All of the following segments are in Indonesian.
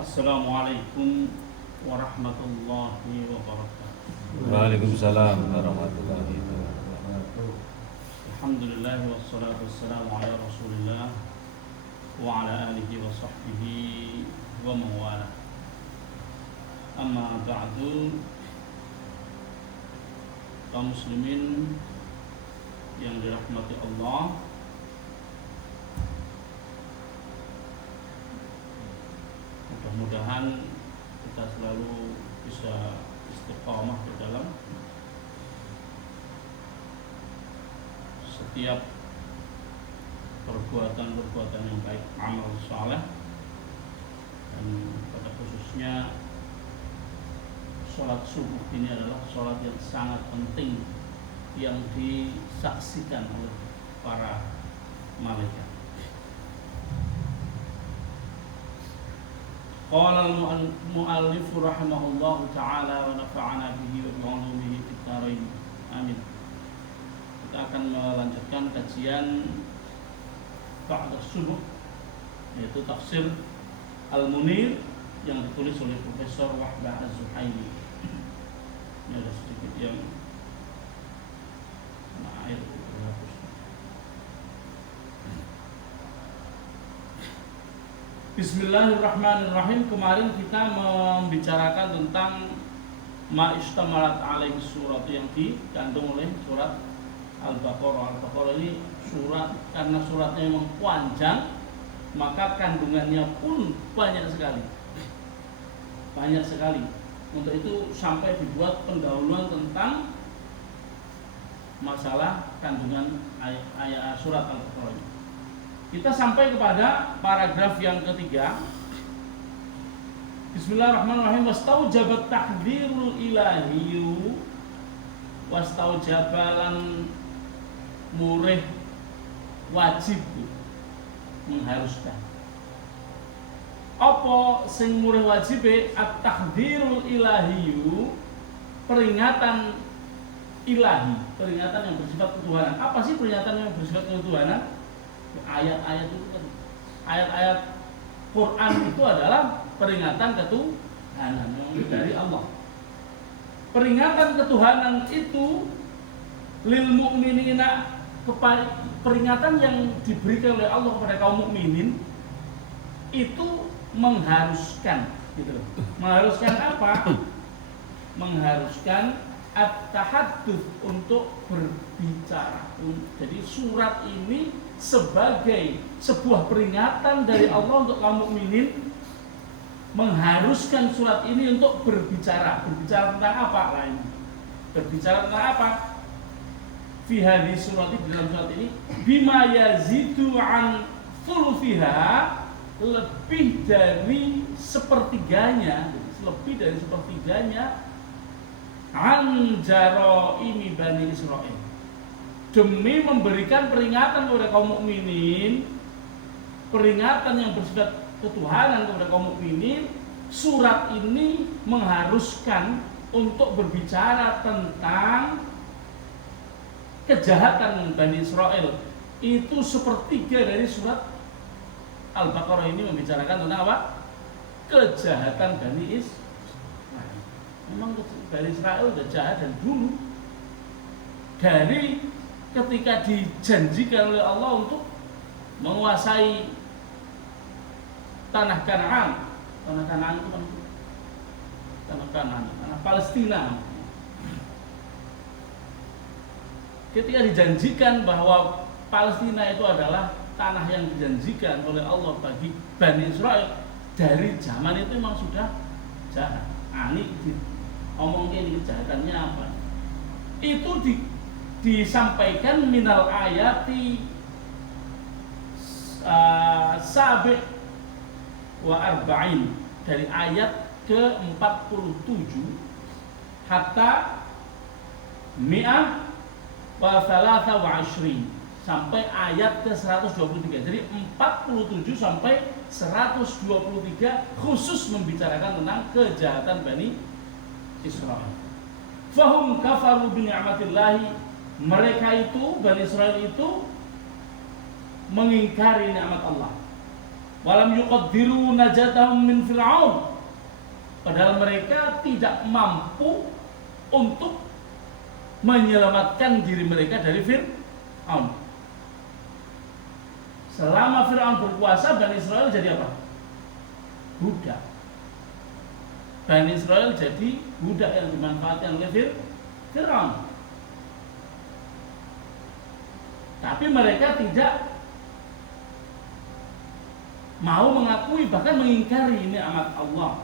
Assalamualaikum warahmatullahi wabarakatuh. Waalaikumsalam warahmatullahi wabarakatuh. Alhamdulillah wassalatu wassalamu ala Rasulillah wa ala alihi wa sahbihi wa mawala. Amma ba'du, kaum muslimin yang dirahmati Allah, mudah-mudahan kita selalu bisa istiqamah di dalam setiap perbuatan-perbuatan yang baik, amal saleh, dan pada khususnya sholat subuh ini adalah sholat yang sangat penting yang disaksikan oleh para malaikat. Qala al-mu'allif rahimahullahu ta'ala wa nafa'ana bihi wa bi'ulumihi fid dharain. Amin. Kita akan melanjutkan kajian ba'da subuh, yaitu tafsir Al-Munir yang ditulis oleh Profesor Wahdah Az-Zuhaili. Ini ada sedikit yang air terhapus. Bismillahirrahmanirrahim. Kemarin kita membicarakan tentang ma'istamalat alaihi surat yang dikandung oleh surat Al-Baqarah. Al-Baqarah ini surat, karena suratnya memang panjang, maka kandungannya pun banyak sekali. Banyak sekali. Untuk itu sampai dibuat pendahuluan tentang masalah kandungan ayat surat Al-Baqarah ini. Kita sampai kepada paragraf yang ketiga. Bismillahirrahmanirrahim. Wastaujabat takdirul ilahiyyu, wastaujabalan murih wajib mengharuskan. Apa sing murih wajib? At-takdirul ilahiyyu, peringatan ilahi, peringatan yang bersifat ketuhanan. Apa sih peringatan yang bersifat ketuhanan? Ayat-ayat itu kan, ayat-ayat Quran itu adalah peringatan ketuhanan dari Allah. Peringatan ketuhanan itu lil mu'minina, peringatan yang diberikan oleh Allah kepada kaum mukminin itu mengharuskan, gitu loh. Mengharuskan apa? Mengharuskan at-tahadduts, untuk berbicara. Jadi surat ini sebagai sebuah peringatan dari Allah untuk kaum mukminin, mengharuskan surat ini untuk berbicara. Berbicara tentang apa? Lain. Berbicara tentang apa? Fi hadhihi surat, di dalam surat ini, bima yazidu an thuluthiha, lebih dari sepertiganya, an jaraimi Bani Israil, demi memberikan peringatan kepada kaum mukminin, peringatan yang bersifat ketuhanan kepada kaum mukminin. Surat ini mengharuskan untuk berbicara tentang kejahatan Bani Israil. Itu sepertiga dari surat Al-Baqarah ini membicarakan tentang apa? Kejahatan Bani Israil. Memang Bani Israil sudah jahat dan dulu, dari ketika dijanjikan oleh Allah untuk menguasai tanah Kanaan. Tanah Kanaan itu kan tanah Palestina. Ketika dijanjikan bahwa Palestina itu adalah tanah yang dijanjikan oleh Allah bagi Bani Israil, dari zaman itu memang sudah jahat. Ani omongnya ini kejahatannya apa? Itu disampaikan minal ayati sabi' wa arba'in, dari ayat ke-47 hatta mi'ah wa thalatha wa ashrin, sampai ayat ke-123. Jadi 47 sampai 123 khusus membicarakan tentang kejahatan Bani Israil. Fahum kafaru bi ni'matillahi, mereka itu, Bani Israil itu mengingkari nikmat Allah. Walam yuqaddiru najatahum min Fir'aun. Padahal mereka tidak mampu untuk menyelamatkan diri mereka dari Fir'aun. Selama Fir'aun berkuasa, Bani Israel jadi apa? Budak. Bani Israel jadi budak yang dimanfaatkan oleh Fir'aun. Tapi mereka tidak mau mengakui, bahkan mengingkari nikmat Allah.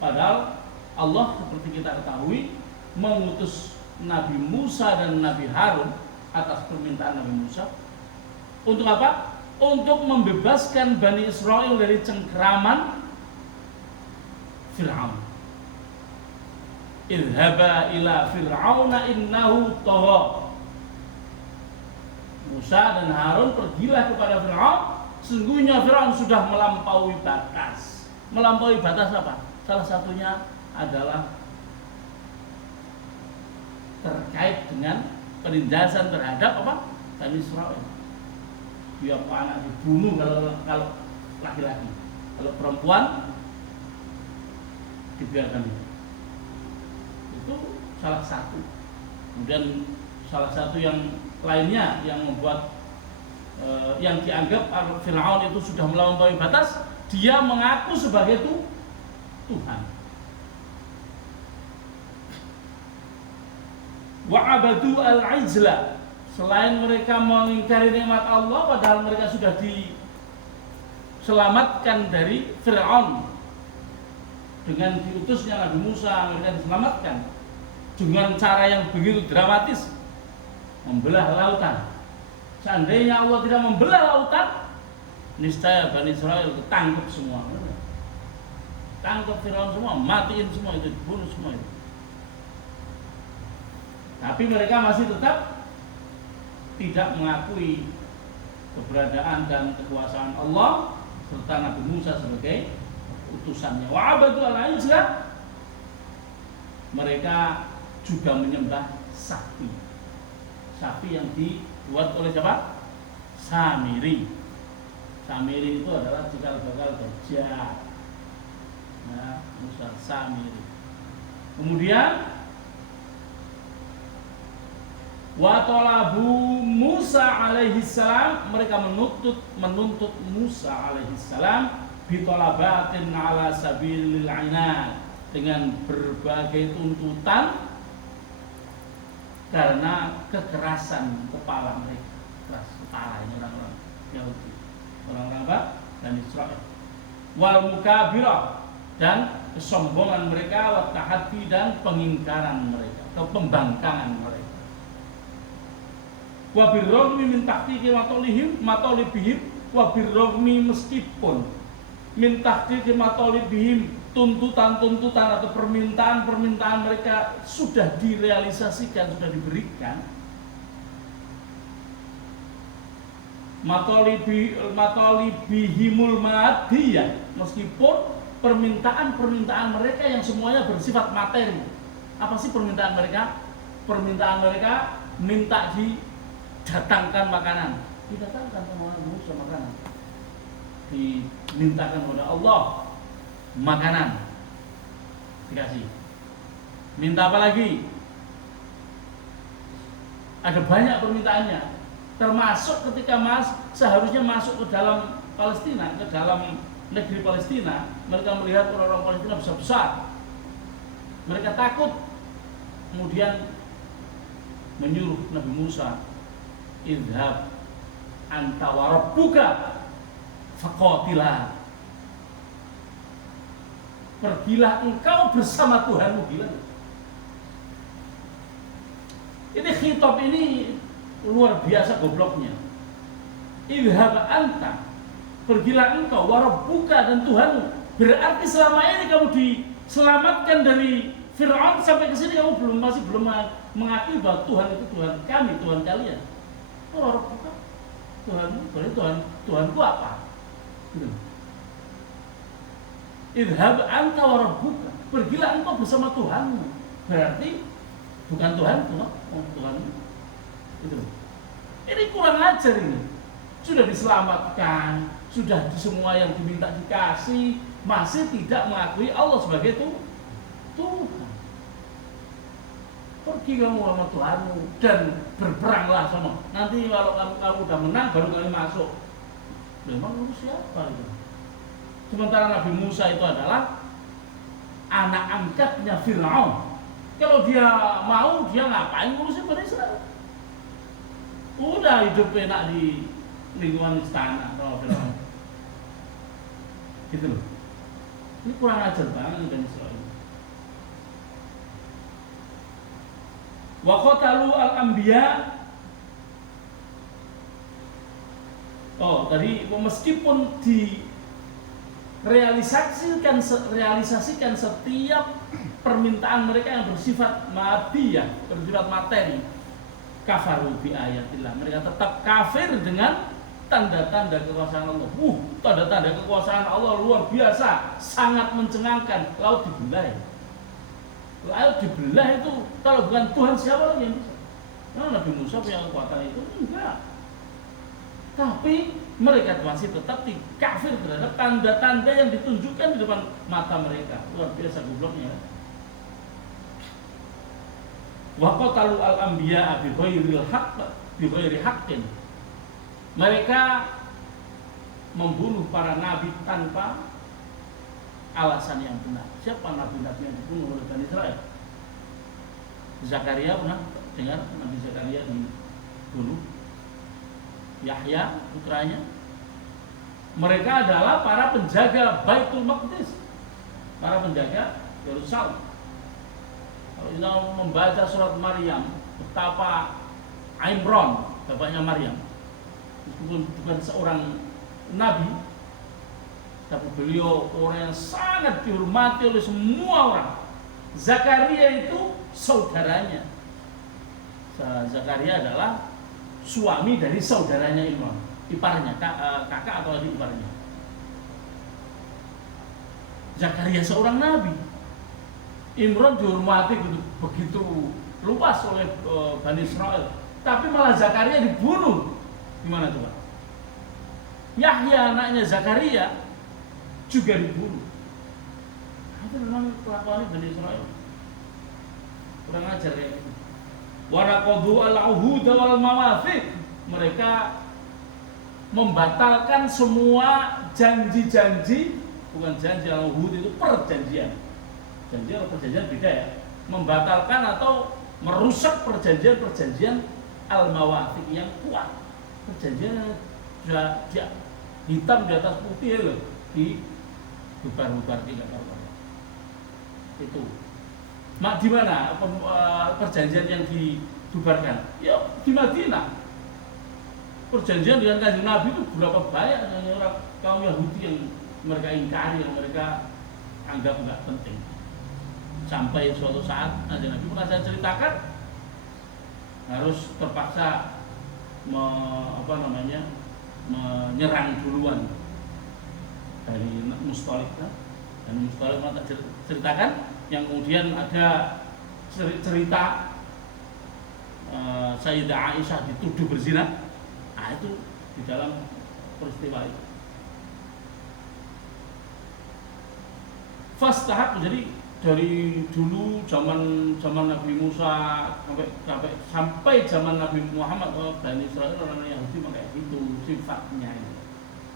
Padahal Allah seperti kita ketahui mengutus Nabi Musa dan Nabi Harun atas permintaan Nabi Musa. Untuk apa? Untuk membebaskan Bani Israel dari cengkeraman Fir'aun. Idhaba ila Fir'auna innahu tagha. Musa dan Harun pergilah kepada Fir'aun. Sesungguhnya Fir'aun sudah melampaui batas. Melampaui batas apa? Salah satunya adalah terkait dengan penindasan terhadap apa? Bani Israel. Biar anak dibunuh kalau laki-laki, kalau perempuan dibiarkan. Itu salah satu. Kemudian salah satu yang lainnya yang membuat yang dianggap Fir'aun itu sudah melampaui batas, dia mengaku sebagai Tuhan. Wa'abadu al-ijla. Selain mereka mengingkari nikmat Allah, padahal mereka sudah diselamatkan dari Fir'aun dengan diutusnya Nabi Musa, mereka diselamatkan dengan cara yang begitu dramatis, membelah lautan. Seandainya Allah tidak membelah lautan, niscaya Bani Israel ketangkep semua. Tangkap Fir'aun semua, matiin semua itu, dibunuh semua itu. Tapi mereka masih tetap tidak mengakui keberadaan dan kekuasaan Allah serta Nabi Musa sebagai utusannya. Wa'abadu al-ijla. Mereka juga menyembah sapi. Sapi yang dibuat oleh siapa? Samiri. Samiri itu adalah cikal bakal gajah. Nah, Musa Samiri. Kemudian wa talabu Musa alaihi salam, mereka menuntut Musa alaihi salam bitolabatin ala sabilil inad, dengan berbagai tuntutan karena kekerasan kepala mereka. Keras kepala ini orang-orang Yahudi, orang-orang apa? Dan Israel. Wal mukabirah, dan kesombongan mereka, wa tahaddi, dan pengingkaran mereka atau pembangkangan mereka. Wa birrahmi min tahqiqi matolibihim, wa birrahmi, meskipun min tahqiqi matolibihim, tuntutan-tuntutan atau permintaan-permintaan mereka sudah direalisasikan, sudah diberikan. Matolibihimul madiyah, meskipun permintaan-permintaan mereka yang semuanya bersifat materi. Apa sih permintaan mereka? Permintaan mereka minta didatangkan makanan, didatangkan sama Musa makanan, dimintakan kepada Allah makanan, dikasih. Minta apa lagi? Ada banyak permintaannya, termasuk ketika seharusnya masuk ke dalam Palestina, ke dalam negeri Palestina, mereka melihat orang-orang Palestina besar-besar, mereka takut. Kemudian menyuruh Nabi Musa, idhab anta wa rabbuka faqatila, pergilah engkau bersama Tuhanmu. Gila. Ini khitab ini luar biasa gobloknya. Idhab anta, pergilah engkau, wa rabbuka, dan Tuhanmu. Berarti selama ini kamu diselamatkan dari Fir'aun, sampai ke sini kamu masih belum mengakui bahwa Tuhan itu Tuhan kami, Tuhan kalian. Oh, rabbuka, Tuhanmu, berarti Tuhanku apa? Gitu. Idhab anta wa rabbuka, pergilah engkau bersama Tuhanmu. Berarti bukan Tuhanku, Tuhanmu. Itu. Ini kurang ajar ini. sudah diselamatkan, sudah semua yang diminta dikasih, masih tidak mengakui Allah sebagai Tuhan. Pergi kamu sama Tuhanmu dan berperanglah sama. Nanti kalau kamu udah menang baru kalian masuk. Memang lu siapa itu? Sementara Nabi Musa itu adalah anak angkatnya Fir'aun. Kalau dia mau, dia ngapain ngurusin Bani Israel? Udah hidup enak di lingkungan istana sama Fir'aun. Gitu loh. Ini kurang ajar banget Bani Israel. Wa qatalu al-anbiya. Oh, tadi meskipun realisasikan setiap permintaan mereka yang bersifat madiyah, bersifat materi, kafaru bi ayatillah. Mereka tetap kafir dengan tanda-tanda kekuasaan Allah. Tanda-tanda kekuasaan Allah luar biasa, sangat mencengangkan. Laut dibelah. Laut dibelah itu kalau bukan Tuhan siapa lagi yang bisa? Nah, Nabi Musa punya kekuatan itu enggak. Tapi mereka masih tetap kafir terhadap tanda-tanda yang ditunjukkan di depan mata mereka. Luar biasa gobloknya. Wa qatalu al-anbiya bi ghairi haqqin. Mereka membunuh para nabi tanpa alasan yang benar. Siapa nabi-nabi yang dibunuh oleh Bani Israel? Zakaria, pernah dengar Nabi Zakaria dibunuh? Yahya putranya. Mereka adalah para penjaga Baitul Maqdis, para penjaga Yerusalem. Kalau kita membaca surat Maryam, betapa Imran, bapaknya Maryam, meskipun bukan seorang nabi, tapi beliau orang yang sangat dihormati oleh semua orang. Zakaria itu saudaranya. Zakaria adalah suami dari saudaranya Imran, iparnya, kakak atau adik iparnya. Zakaria seorang nabi. Imran dihormati begitu luas oleh Bani Israel, tapi malah Zakaria dibunuh. Gimana coba? Yahya anaknya Zakaria juga dibunuh. Itu memang kelakuannya Bani Israel. Kurang ajar ya. Waraqadu al-uhud wal mawathiq. Mereka membatalkan semua janji-janji, bukan janji al-uhud itu perjanjian. Janji atau perjanjian beda ya. Membatalkan atau merusak perjanjian-perjanjian al-mawathiq yang kuat. Perjanjian sudah hitam di atas putih loh, di bubar-bubar tidak karuan. Itu. Mak di mana perjanjian yang dibubarkan? Ya di Madinah. Perjanjian dengan Kanjeng Nabi itu berapa banyak orang kaum Yahudi yang mereka ingkari, yang mereka anggap enggak penting. Sampai suatu saat Kanjeng Nabi pernah saya ceritakan harus terpaksa menyerang duluan dari Mustalik kan? Dan Mustalik pernah ceritakan yang kemudian ada cerita Sayyidah Aisyah dituduh berzina. Nah itu di dalam peristiwa itu. Fastahab, jadi dari dulu zaman Nabi Musa sampai zaman Nabi Muhammad, Bani Israel orang Yahudi kayak gitu sifatnya itu.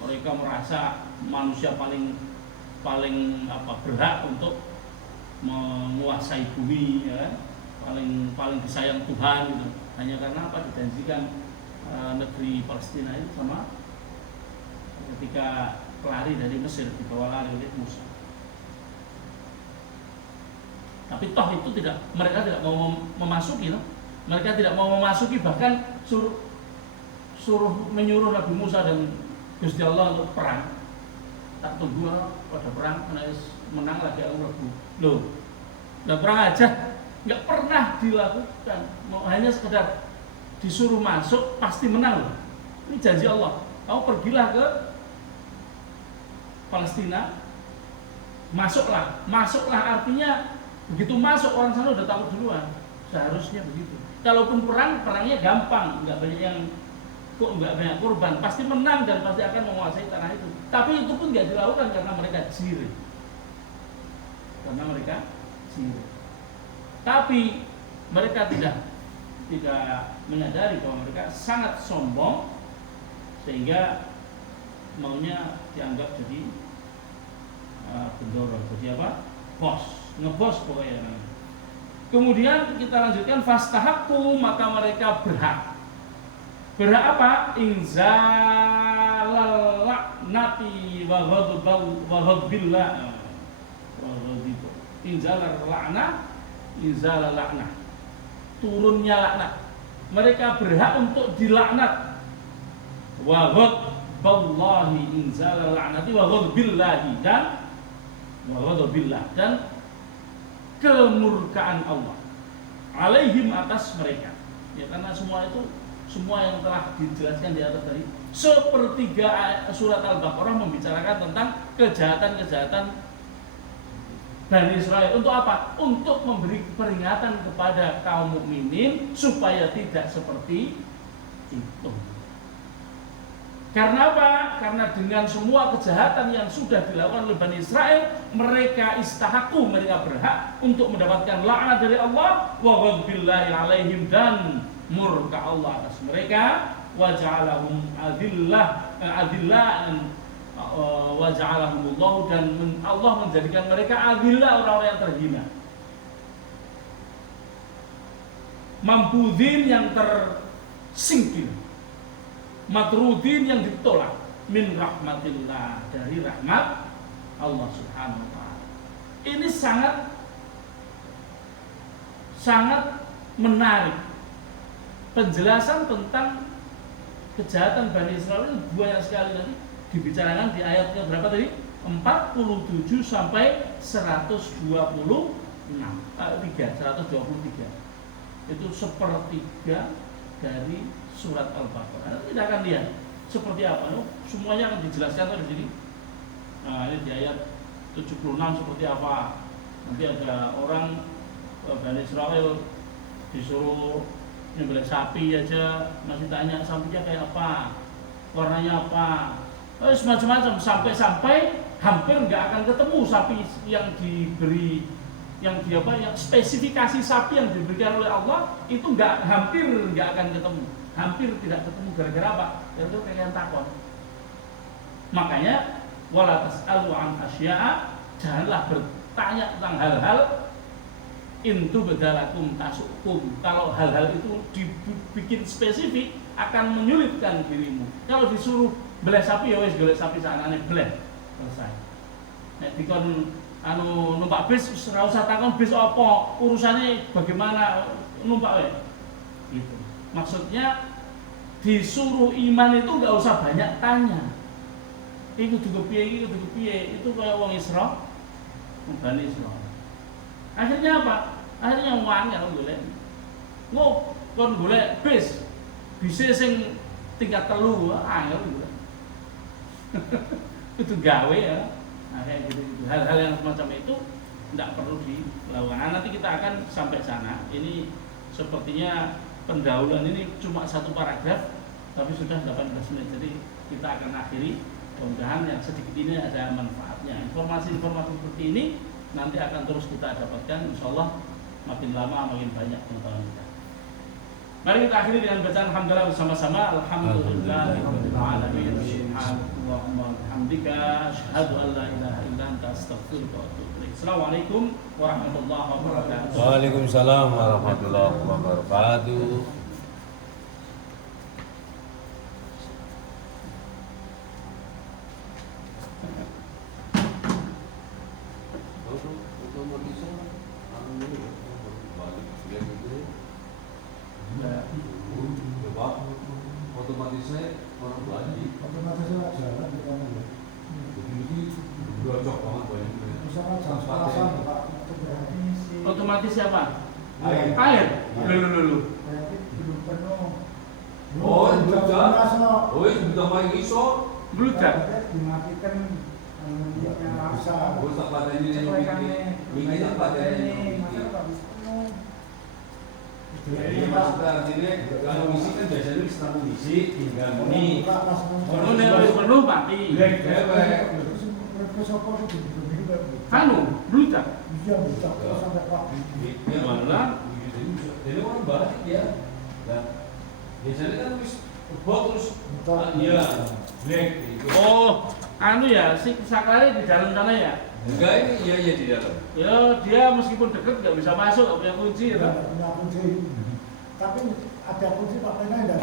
Mereka merasa manusia paling berhak untuk menguasai bumi, ya, paling disayang Tuhan gitu. Hanya karena apa? Dijanjikan negeri Palestina itu sama ketika pelari dari Mesir dibawa lari oleh Musa. Tapi toh itu mereka tidak mau memasuki, no? Mereka tidak mau memasuki, bahkan menyuruh Nabi Musa dan Gusti Allah untuk perang. Tak tunggu pada perang, menang lagi aku loh. Nah, perang aja nggak pernah dilakukan, hanya sekedar disuruh masuk pasti menang loh. Ini janji Allah. Kamu pergilah ke Palestina, masuklah artinya begitu masuk orang sana udah takut duluan. Seharusnya begitu. Kalaupun perangnya gampang, nggak banyak yang kok nggak banyak korban, pasti menang dan pasti akan menguasai tanah itu. Tapi itu pun nggak dilakukan karena mereka jiri. Tapi mereka tidak menyadari bahwa mereka sangat sombong sehingga maunya dianggap jadi bendoro, jadi apa? Ngebos pokoknya. Kemudian kita lanjutkan, fastahaqqu, maka mereka berhak apa? Inzalal la'nati wa ghadbillah. Inzalal la'nah, turunnya laknat. Mereka berhak untuk dilaknat. Wa ghadballahi, inzalal la'nati wa ghadbillahi, dan kemurkaan Allah alaihim, atas mereka. Ya, karena semua yang telah dijelaskan di atas tadi, sepertiga surat Al-Baqarah membicarakan tentang kejahatan-kejahatan Bani Israel. Untuk apa? Untuk memberi peringatan kepada kaum mukminin supaya tidak seperti itu. Karena apa? Karena dengan semua kejahatan yang sudah dilakukan oleh Bani Israel, mereka istahaku, mereka berhak untuk mendapatkan laknat dari Allah, wa ghadbillahi alaihim, dan murka Allah atas mereka, wa ja'alahum adillah, wa ja'alahumullahu, dan Allah menjadikan mereka adillah, orang-orang yang terhina, mambudin, yang tersingkir, matrudin, yang ditolak, min rahmatillah, dari rahmat Allah Subhanahu wa ta'ala. Ini sangat menarik. Penjelasan tentang kejahatan Bani Israel itu banyak sekali, nanti dibicarakan di ayat ke berapa tadi? 47 sampai 123. Itu sepertiga dari surat Al-Baqarah. Kita akan lihat seperti apa. Semuanya akan dijelaskan di sini. Nah, ini di ayat 76 seperti apa. Nanti ada orang Bani Israel disuruh nyembelih sapi aja, masih tanya sapinya kayak apa, warnanya apa, semacam-macam, sampai hampir nggak akan ketemu sapi yang diberi, yang spesifikasi sapi yang diberikan oleh Allah itu hampir nggak akan ketemu, hampir tidak ketemu. Gara-gara apa? Itu kayak takon. Makanya wala tas'alu an asya'a, janganlah bertanya tentang hal-hal intu bedalakum tasukum. Kalau hal-hal itu dibikin spesifik akan menyulitkan dirimu. Kalau disuruh belah sapi, ya wis golek sapi sakjane belah, selesai. Nek dikon numpak bis ora usah takon bis apa, urusannya bagaimana numpak wae. Gitu. Maksudnya disuruh iman itu enggak usah banyak tanya. Iku kudu piye, itu kayak wong Isra, Bani Israil. Akhirnya apa? Akhirnya wangel golek. Kon golek bis sing tingkat 3, angel golek. Itu gawe ya. Nah, kayak gitu. Hal-hal yang semacam itu tidak perlu dilakukan. Nah, nanti kita akan sampai sana. Ini sepertinya pendahuluan ini cuma satu paragraf, tapi sudah 18 menit. Jadi kita akan akhiri. Mudah-mudahan yang sedikit ini ada manfaatnya. Informasi-informasi seperti ini nanti akan terus kita dapatkan, insyaallah makin lama makin banyak pengetahuan kita. Mari kita akhiri dengan bacaan alhamdulillah bersama-sama. Alhamdulillahirabbil alamin. Subhanallahumma wa bihamdika asyhadu an la ilaha illa anta astaghfiruka wa atubu ilaik. Assalamualaikum warahmatullahi wabarakatuh. Waalaikumsalam warahmatullahi wabarakatuh. Otomatisnya orang Bali. Otomatisnya jalan di kanan ya. Jadi ini cocok banget banyak. Misalkan jam Otomatis siapa? Air. Lulu. Berarti belum penuh. Oh, sudah main iso. Bludak. Dimatikan minyaknya rasa. Bos tak pada ini minyak pada ini. Masa tak bisa penuh. Jadi maksudnya artinya kalau ngisi kan biasanya setelah ngisi tinggal ini. Penuh nek penuh mati. Lek dewe. Anu, brutak. Malah jadi orang balik ya. Nah, biasanya kan wis bot terus iya lek. Oh, anu ya, si saklare di dalam sana ya. Enggak ini iya di dalam. Ya dia meskipun dekat nggak bisa masuk, nggak punya kunci ya. Punya kunci. Tapi ada kunci pakainya enggak